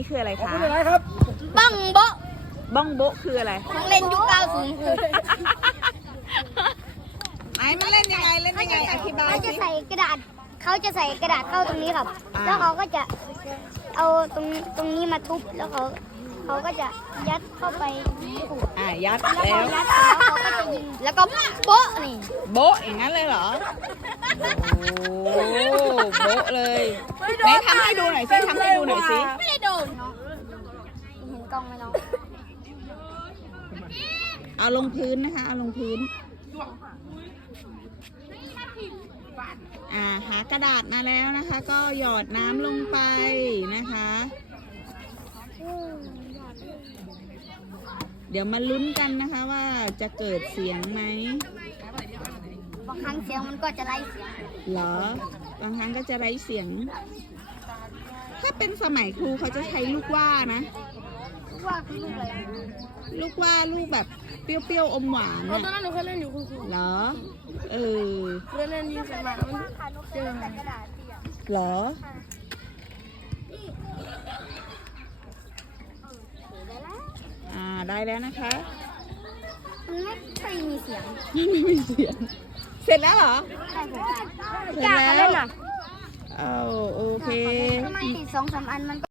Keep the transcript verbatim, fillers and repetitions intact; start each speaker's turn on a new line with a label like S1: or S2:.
S1: คืออะไรคะ
S2: อะไรครับ
S3: บังโบะ
S1: บ้องโบะคืออะไร
S3: ของเล่นยุคเก้าสิบ
S1: ไหนมันเล่นยังไงเล่นยังไงอธิบาย
S3: เขาจะ
S1: สิ
S3: ใส่กระดาษเขาจะใส่กระดาษเข้าตรงนี้ครับ
S1: อ่า
S3: แล้วเขาก็จะเอาตรงตรงนี้มาทุบแล้วเขาเขาก็จะยัดเข้าไปขูด
S1: อ่ะยัด
S3: แล้ว
S1: แล้
S3: พอ
S1: ว
S3: ยัดแล้วเขาก็จะยิงแล้วก็โบะนี่
S1: โบะอย่างนั้นเลยเหรอโอ้โบะเลยไหนทำให้ดูหน่อยสิทำให้ดูหน่อยสิ
S3: ไม่ได้โดนน้องเห็นกล้องไหมน้อง
S1: เอาลงพื้นนะคะเอาลงพื้นอ่าหากระดาษมาแล้วนะคะ ก็หยอดน้ำลงไปนะคะ เดี๋ยวมาลุ้นกันนะคะว่าจะเกิดเสียงไหม
S3: บางครั้งเสียงมันก็จะไล่เสียง
S1: เหรอบางครั้งก็จะไร้เสียง ถ้าเป็นสมัยครูเขาจะใช้ลูกว่านะ
S3: ว่าคือลูกอะไร
S1: ลูกว่าลูกแบบเปรี้ยวๆอมหวาน
S4: ตอน
S1: อะ
S4: นั้นหนูเคยเล่นอยู่คุณครู
S1: เหรอเออ
S4: เคยเล่นยิงใส่หมามัน
S3: เจอแต่กระดาษเสียง
S1: เหรออ่าได้แล้วนะคะ
S3: มันไม่เคยมีเสียง
S1: ไม่มีเสียงเสร็จแล้วเหรอ
S3: ใช่ผม
S1: เสร็จแล้วเอาโอเค
S3: ถ้ามันติดสองสามอันมัน